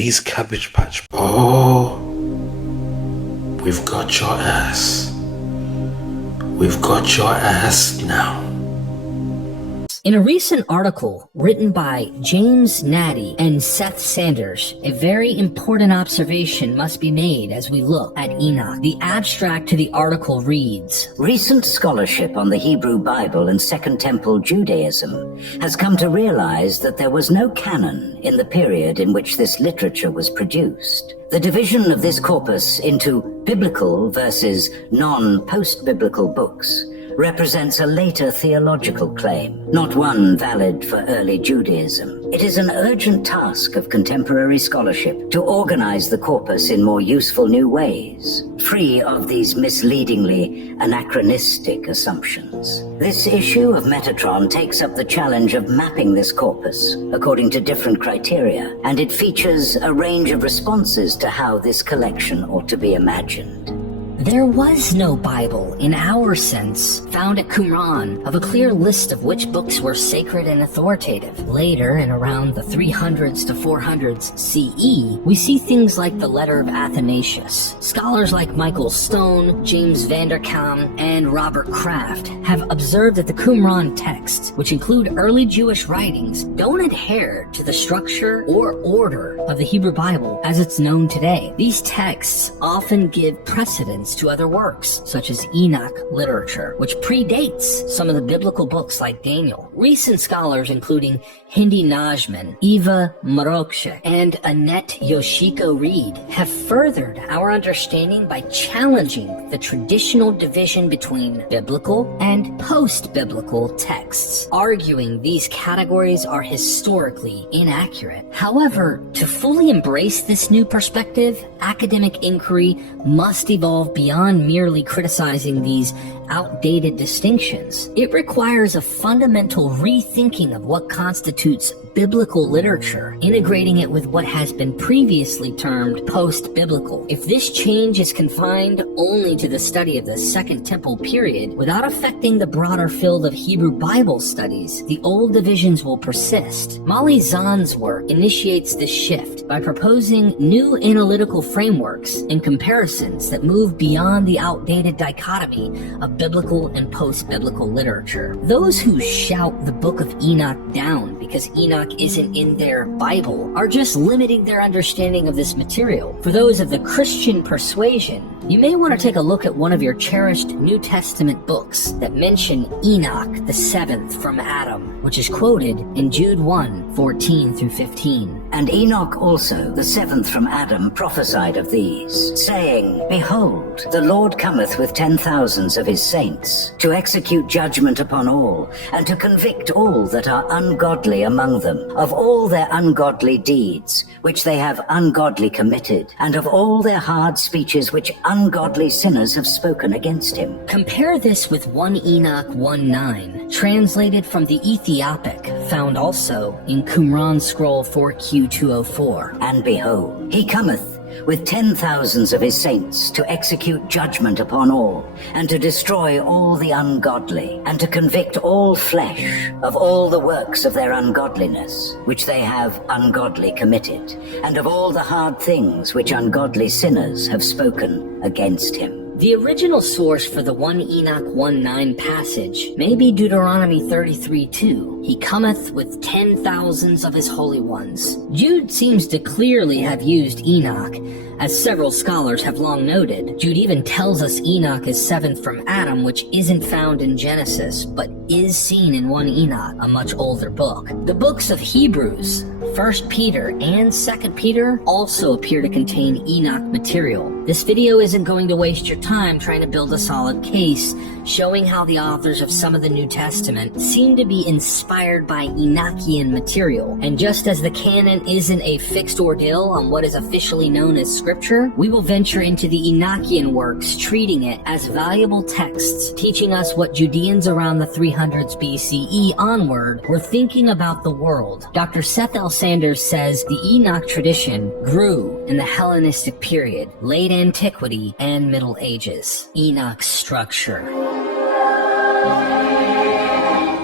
These Cabbage Patch. Oh, we've got your ass. We've got your ass now. In a recent article written by James Natty and Seth Sanders, a very important observation must be made as we look at Enoch. The abstract to the article reads, Recent scholarship on the Hebrew Bible and Second Temple Judaism has come to realize that there was no canon in the period in which this literature was produced. The division of this corpus into biblical versus non-post-biblical books represents a later theological claim, not one valid for early Judaism. It is an urgent task of contemporary scholarship to organize the corpus in more useful new ways, free of these misleadingly anachronistic assumptions. This issue of Metatron takes up the challenge of mapping this corpus according to different criteria, and it features a range of responses to how this collection ought to be imagined. There was no Bible, in our sense, found at Qumran of a clear list of which books were sacred and authoritative. Later, in around the 300s to 400s CE, we see things like the Letter of Athanasius. Scholars like Michael Stone, James Vanderkam, and Robert Kraft have observed that the Qumran texts, which include early Jewish writings, don't adhere to the structure or order of the Hebrew Bible as it's known today. These texts often give precedence to other works, such as Enoch literature, which predates some of the biblical books like Daniel. Recent scholars, including Hindi Najman, Eva Marokche, and Annette Yoshiko Reed, have furthered our understanding by challenging the traditional division between biblical and post-biblical texts, arguing these categories are historically inaccurate. However, to fully embrace this new perspective, academic inquiry must evolve beyond merely criticizing these outdated distinctions. It requires a fundamental rethinking of what constitutes biblical literature, integrating it with what has been previously termed post-biblical. If this change is confined only to the study of the Second Temple period, without affecting the broader field of Hebrew Bible studies, the old divisions will persist. Molly Zahn's work initiates this shift by proposing new analytical frameworks and comparisons that move beyond the outdated dichotomy of biblical and post-biblical literature. Those who shout the Book of Enoch down because Enoch isn't in their Bible are just limiting their understanding of this material. For those of the Christian persuasion, you may want to take a look at one of your cherished New Testament books that mention Enoch, the seventh from Adam, which is quoted in Jude 1:14 through 15. And Enoch also, the seventh from Adam, prophesied of these, saying, Behold, the Lord cometh with 10,000s of his saints, to execute judgment upon all, and to convict all that are ungodly among them, of all their ungodly deeds, which they have ungodly committed, and of all their hard speeches which ungodly sinners have spoken against him. Compare this with 1 Enoch 1:9, translated from the Ethiopic, found also in Qumran Scroll 4Q204. And behold, he cometh with 10,000s of his saints to execute judgment upon all, and to destroy all the ungodly, and to convict all flesh of all the works of their ungodliness, which they have ungodly committed, and of all the hard things which ungodly sinners have spoken against him. The original source for the 1 Enoch 1:9 passage may be Deuteronomy 33:2. He cometh with 10,000s of his holy ones. Jude seems to clearly have used Enoch, as several scholars have long noted. Jude even tells us Enoch is seventh from Adam, which isn't found in Genesis, but is seen in 1 Enoch, a much older book. The books of Hebrews, 1 Peter, and 2 Peter also appear to contain Enoch material. This video isn't going to waste your time trying to build a solid case, showing how the authors of some of the New Testament seem to be inspired by Enochian material. And just as the canon isn't a fixed ordeal on what is officially known as Scripture, we will venture into the Enochian works, treating it as valuable texts, teaching us what Judeans around the 300s BCE onward were thinking about the world. Dr. Seth L. Sanders says the Enoch tradition grew in the Hellenistic period, late antiquity, and Middle Ages. Enoch's structure.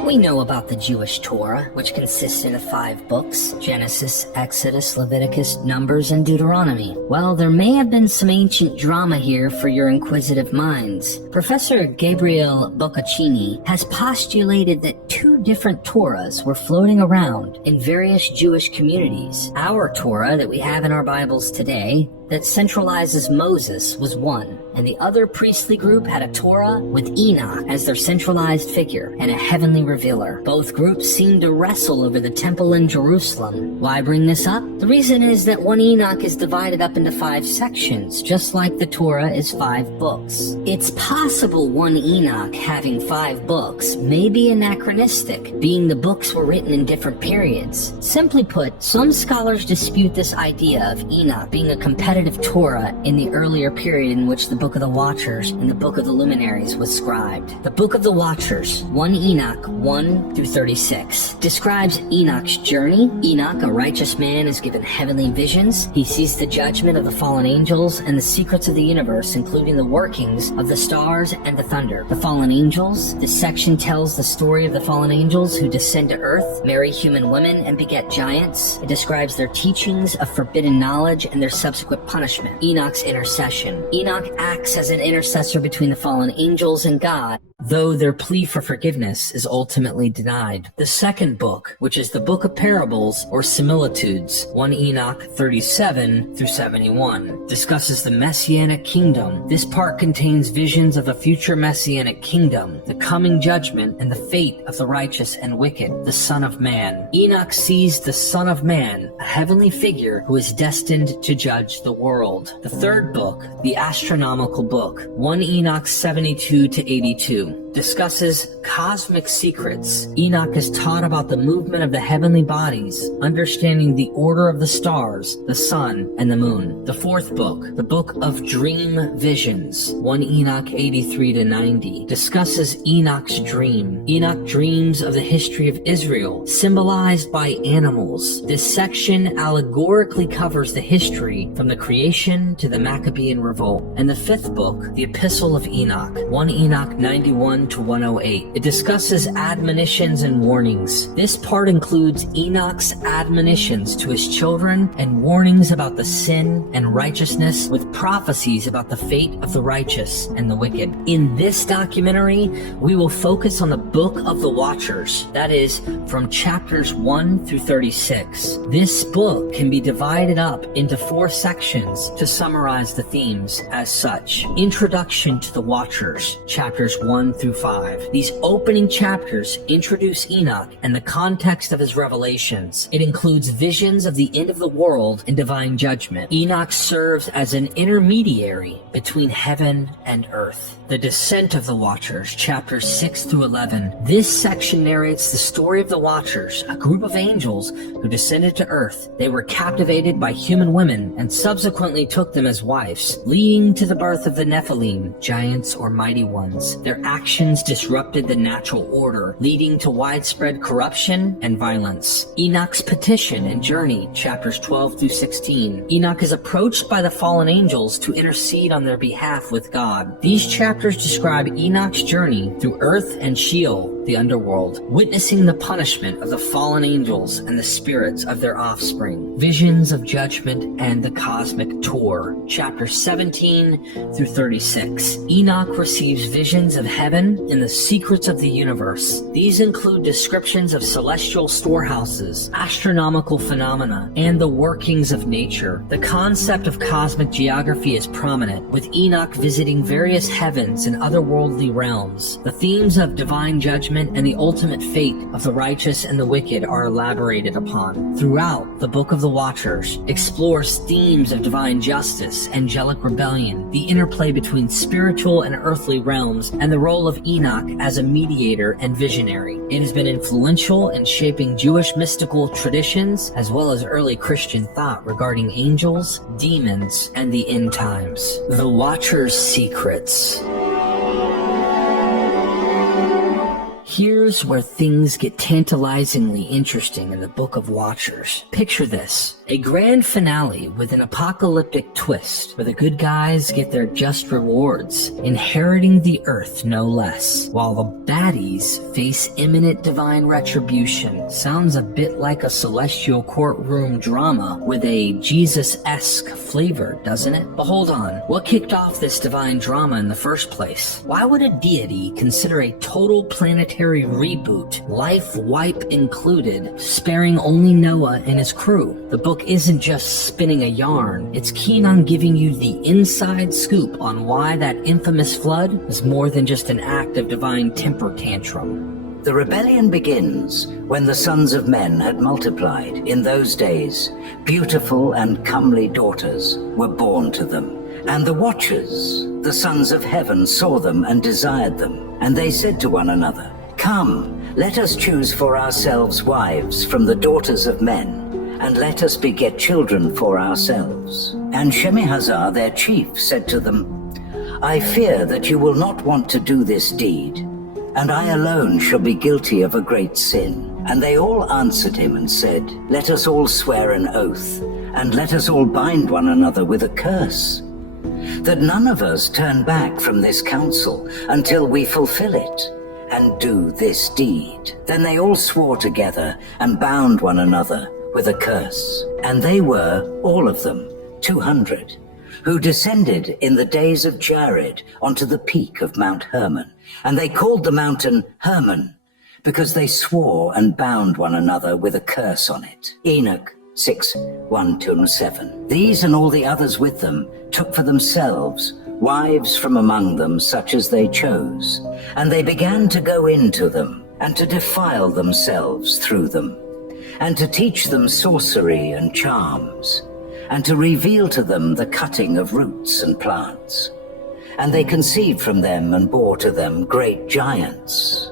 We know about the Jewish Torah, which consisted of 5 books: Genesis, Exodus, Leviticus, Numbers, and Deuteronomy. Well, there may have been some ancient drama here for your inquisitive minds. Professor Gabriel Boccaccini has postulated that 2 different Torahs were floating around in various Jewish communities. Our Torah that we have in our Bibles today, that centralizes Moses, was one, and the other priestly group had a Torah with Enoch as their centralized figure and a heavenly revealer. Both groups seem to wrestle over the temple in Jerusalem. Why bring this up? The reason is that one Enoch is divided up into 5 sections, just like the Torah is 5 books. It's possible one Enoch having 5 books may be anachronistic, being the books were written in different periods. Simply put, some scholars dispute this idea of Enoch being a competitive Torah in the earlier period in which the Book of the Watchers and the Book of the Luminaries was scribed. The Book of the Watchers, 1 Enoch 1 through 36, describes Enoch's journey. Enoch, a righteous man, is given heavenly visions. He sees the judgment of the fallen angels and the secrets of the universe, including the workings of the stars and the thunder. The fallen angels. This section tells the story of the fallen angels who descend to earth, marry human women, and beget giants. It describes their teachings of forbidden knowledge and their subsequent punishment. Enoch's intercession. Enoch acts as an intercessor between the fallen angels and God, though their plea for forgiveness is ultimately denied. The second book, which is the Book of Parables or Similitudes, 1 Enoch 37 through 71, discusses the Messianic kingdom. This part contains visions of a future Messianic kingdom, the coming judgment, and the fate of the righteous and wicked, the Son of Man. Enoch sees the Son of Man, a heavenly figure who is destined to judge the world. The third book, the Astronomical Book, 1 Enoch 72 to 82, discusses cosmic secrets. Enoch is taught about the movement of the heavenly bodies, understanding the order of the stars, the sun, and the moon. The fourth book, the Book of Dream Visions, 1 Enoch 83 to 90, discusses Enoch's dream. Enoch dreams of the history of Israel, symbolized by animals. This section allegorically covers the history from the creation to the Maccabean revolt. And the fifth book, the Epistle of Enoch, 1 Enoch 91 to 108. It discusses admonitions and warnings. This part includes Enoch's admonitions to his children and warnings about the sin and righteousness, with prophecies about the fate of the righteous and the wicked. In this documentary, we will focus on the Book of the Watchers, that is, from chapters 1 through 36. This book can be divided up into 4 sections to summarize the themes as such. Introduction to the Watchers, chapters 1 through 5. These opening chapters introduce Enoch and the context of his revelations. It includes visions of the end of the world and divine judgment. Enoch serves as an intermediary between heaven and earth. The Descent of the Watchers, chapters 6 through 11. This section narrates the story of the Watchers, a group of angels who descended to earth. They were captivated by human women and subsequently took them as wives, leading to the birth of the Nephilim, giants or mighty ones. Their actions disrupted the natural order, leading to widespread corruption and violence. Enoch's petition and journey, chapters 12 through 16. Enoch is approached by the fallen angels to intercede on their behalf with God. These chapters describe Enoch's journey through earth and Sheol, the underworld, witnessing the punishment of the fallen angels and the spirits of their offspring. Visions of judgment and the cosmic tour, chapters 17 through 36. Enoch receives visions of heaven and the secrets of the universe. These include descriptions of celestial storehouses, astronomical phenomena, and the workings of nature. The concept of cosmic geography is prominent, with Enoch visiting various heavens and otherworldly realms. The themes of divine judgment and the ultimate fate of the righteous and the wicked are elaborated upon. Throughout, the Book of the Watchers explores themes of divine justice, angelic rebellion, the interplay between spiritual and earthly realms, and the role of Enoch as a mediator and visionary. It has been influential in shaping Jewish mystical traditions as well as early Christian thought regarding angels, demons, and the end times. The Watcher's Secrets. Here's where things get tantalizingly interesting in the Book of Watchers. Picture this. A grand finale with an apocalyptic twist, where the good guys get their just rewards, inheriting the earth no less, while the baddies face imminent divine retribution. Sounds a bit like a celestial courtroom drama with a Jesus-esque flavor, doesn't it? But hold on, what kicked off this divine drama in the first place? Why would a deity consider a total planetary reboot, life wipe included, sparing only Noah and his crew? The book isn't just spinning a yarn, it's keen on giving you the inside scoop on why that infamous flood is more than just an act of divine temper tantrum. The rebellion begins when the sons of men had multiplied. In those days, beautiful and comely daughters were born to them. And the Watchers, the sons of heaven, saw them and desired them. And they said to one another, "Come, let us choose for ourselves wives from the daughters of men, and let us beget children for ourselves." And Shemihazar, their chief, said to them, "I fear that you will not want to do this deed, and I alone shall be guilty of a great sin." And they all answered him and said, "Let us all swear an oath, and let us all bind one another with a curse, that none of us turn back from this counsel until we fulfill it and do this deed." Then they all swore together and bound one another with a curse. And they were, all of them, 200, who descended in the days of Jared onto the peak of Mount Hermon. And they called the mountain Hermon, because they swore and bound one another with a curse on it. Enoch 6:1-7. These and all the others with them took for themselves wives from among them, such as they chose, and they began to go into them, and to defile themselves through them, and to teach them sorcery and charms, and to reveal to them the cutting of roots and plants. And they conceived from them and bore to them great giants.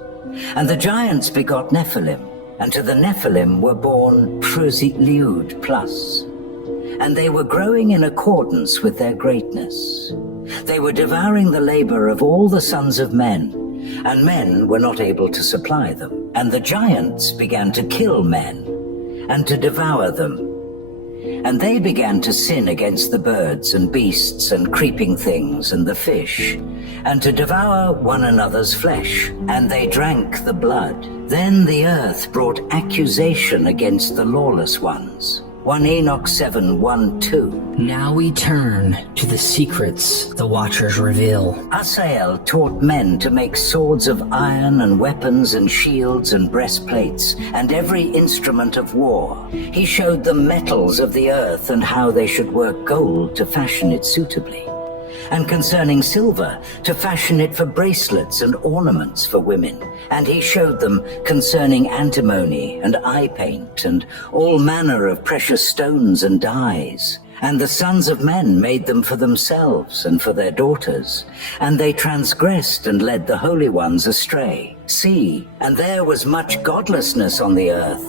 And the giants begot Nephilim, and to the Nephilim were born Liud plus. And they were growing in accordance with their greatness. They were devouring the labor of all the sons of men, and men were not able to supply them. And the giants began to kill men, and to devour them. And they began to sin against the birds and beasts and creeping things and the fish, and to devour one another's flesh, and they drank the blood. Then the earth brought accusation against the lawless ones. 1 Enoch 7:1-2. Now we turn to the secrets the Watchers reveal. Asael taught men to make swords of iron and weapons and shields and breastplates and every instrument of war. He showed them metals of the earth and how they should work gold to fashion it suitably, and concerning silver, to fashion it for bracelets and ornaments for women. And he showed them concerning antimony and eye paint and all manner of precious stones and dyes. And the sons of men made them for themselves and for their daughters, and they transgressed and led the holy ones astray. See, and there was much godlessness on the earth,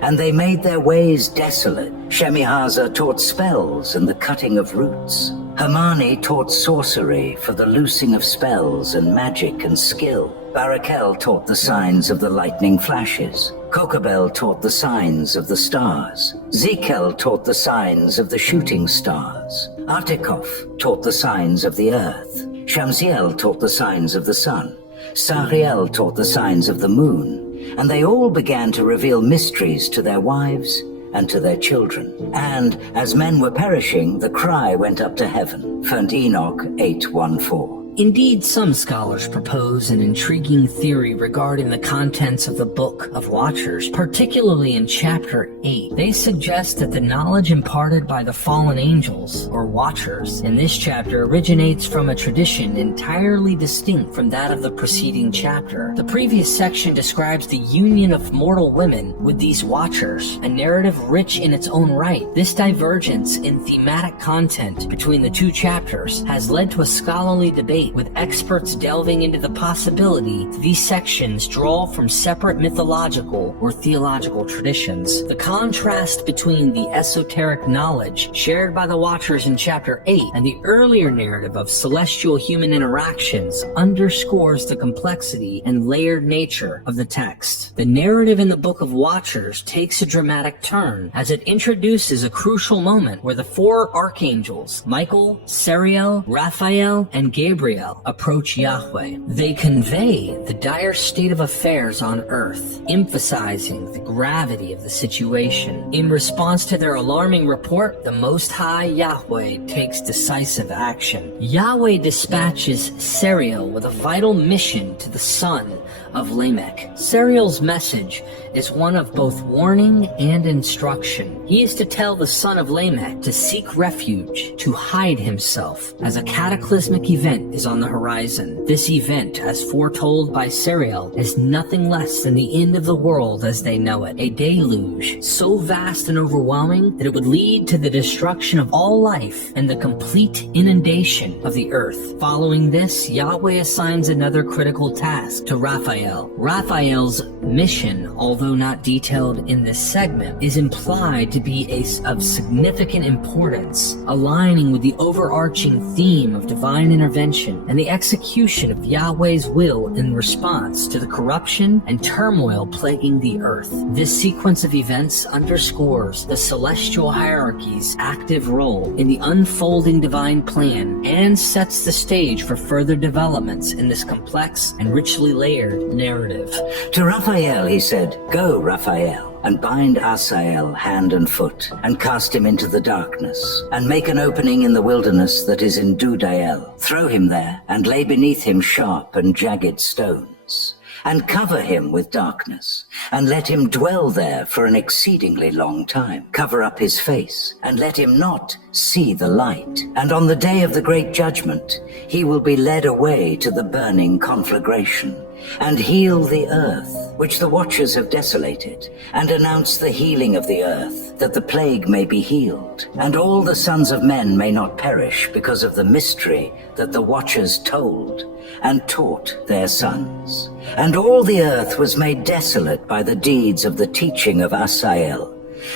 and they made their ways desolate. Shemihazar taught spells and the cutting of roots. Hermani taught sorcery for the loosing of spells and magic and skill. Barakel taught the signs of the lightning flashes. Kokabel taught the signs of the stars. Zekel taught the signs of the shooting stars. Artikov taught the signs of the earth. Shamsiel taught the signs of the sun. Sariel taught the signs of the moon. And they all began to reveal mysteries to their wives and to their children. And as men were perishing, the cry went up to heaven. 1 Enoch 8:1-4. Indeed, some scholars propose an intriguing theory regarding the contents of the Book of Watchers, particularly in Chapter 8. They suggest that the knowledge imparted by the fallen angels, or Watchers, in this chapter originates from a tradition entirely distinct from that of the preceding chapter. The previous section describes the union of mortal women with these Watchers, a narrative rich in its own right. This divergence in thematic content between the two chapters has led to a scholarly debate debate, with experts delving into the possibility that these sections draw from separate mythological or theological traditions. The contrast between the esoteric knowledge shared by the Watchers in Chapter 8 and the earlier narrative of celestial-human interactions underscores the complexity and layered nature of the text. The narrative in the Book of Watchers takes a dramatic turn as it introduces a crucial moment where the four archangels, Michael, Sariel, Raphael, and Gabriel, approach Yahweh. They convey the dire state of affairs on earth, emphasizing the gravity of the situation. In response to their alarming report, the Most High Yahweh takes decisive action. Yahweh dispatches Sariel with a vital mission to the son of Lamech. Sariel's message is one of both warning and instruction. He is to tell the son of Lamech to seek refuge, to hide himself, as a cataclysmic event is on the horizon. This event, as foretold by Sariel, is nothing less than the end of the world as they know it. A deluge so vast and overwhelming that it would lead to the destruction of all life and the complete inundation of the earth. Following this, Yahweh assigns another critical task to Raphael. Raphael's mission, although not detailed in this segment, is implied to be of significant importance, aligning with the overarching theme of divine intervention and the execution of Yahweh's will in response to the corruption and turmoil plaguing the earth. This sequence of events underscores the celestial hierarchy's active role in the unfolding divine plan and sets the stage for further developments in this complex and richly layered narrative. To Raphael he said, "Go, Raphael, and bind Asael hand and foot, and cast him into the darkness, and make an opening in the wilderness that is in Dudael. Throw him there, and lay beneath him sharp and jagged stones, and cover him with darkness, and let him dwell there for an exceedingly long time. Cover up his face, and let him not see the light. And on the day of the great judgment, he will be led away to the burning conflagration, and heal the earth, which the Watchers have desolated, and announce the healing of the earth, that the plague may be healed, and all the sons of men may not perish because of the mystery that the Watchers told and taught their sons. And all the earth was made desolate by the deeds of the teaching of Asael,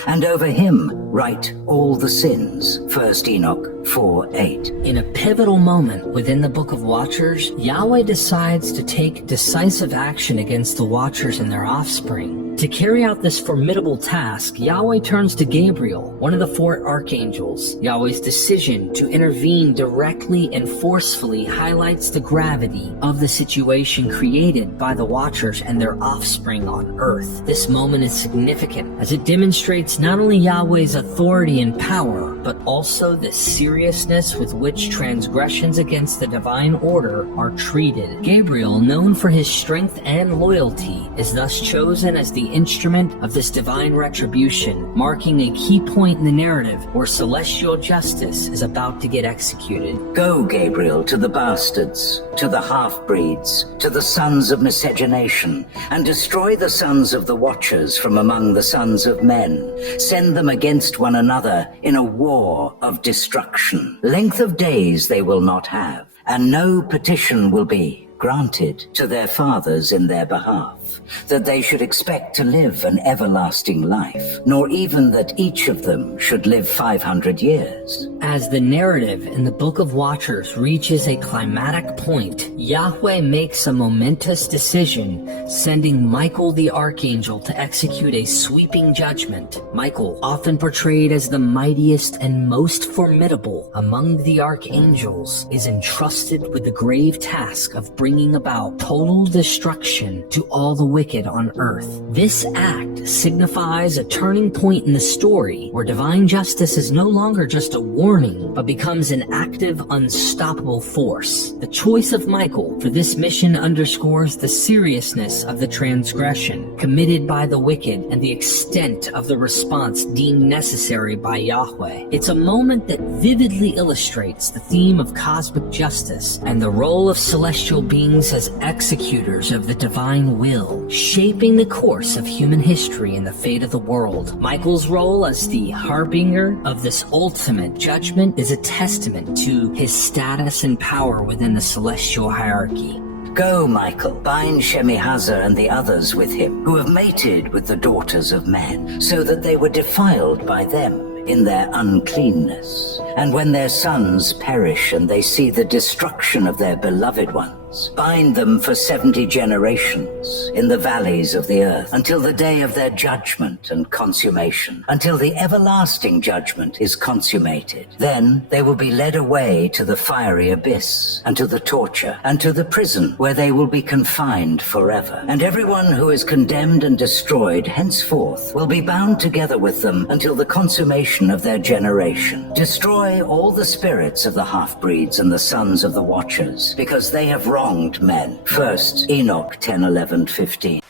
and over him write all the sins." 1 Enoch 4:8. In a pivotal moment within the Book of Watchers, Yahweh decides to take decisive action against the Watchers and their offspring. To carry out this formidable task, Yahweh turns to Gabriel, one of the four archangels. Yahweh's decision to intervene directly and forcefully highlights the gravity of the situation created by the Watchers and their offspring on earth. This moment is significant as it demonstrates not only Yahweh's authority and power, but also the seriousness with which transgressions against the divine order are treated. Gabriel, known for his strength and loyalty, is thus chosen as the instrument of this divine retribution, marking a key point in the narrative where celestial justice is about to get executed. "Go, Gabriel, to the bastards, to the half-breeds, to the sons of miscegenation, and destroy the sons of the Watchers from among the sons of men. Send them against one another in a war of destruction. Length of days they will not have, and no petition will be granted to their fathers in their behalf, that they should expect to live an everlasting life, nor even that each of them should live 500 years. As the narrative in the Book of Watchers reaches a climatic point, Yahweh makes a momentous decision, sending Michael the Archangel to execute a sweeping judgment. Michael, often portrayed as the mightiest and most formidable among the archangels, is entrusted with the grave task of bringing about total destruction to all the wicked on earth. This act signifies a turning point in the story where divine justice is no longer just a warning, but becomes an active, unstoppable force. The choice of Michael for this mission underscores the seriousness of the transgression committed by the wicked and the extent of the response deemed necessary by Yahweh. It's a moment that vividly illustrates the theme of cosmic justice and the role of celestial beings beings as executors of the divine will, shaping the course of human history and the fate of the world. Michael's role as the harbinger of this ultimate judgment is a testament to his status and power within the celestial hierarchy. Go, Michael, bind Shemihaza and the others with him, who have mated with the daughters of men, so that they were defiled by them in their uncleanness. And when their sons perish and they see the destruction of their beloved ones, bind them for 70 generations in the valleys of the earth, until the day of their judgment and consummation, until the everlasting judgment is consummated. Then they will be led away to the fiery abyss, and to the torture, and to the prison, where they will be confined forever. And everyone who is condemned and destroyed henceforth will be bound together with them until the consummation of their generation. Destroy all the spirits of the half-breeds and the sons of the Watchers, because they have wronged men. 1 Enoch 10:11-15.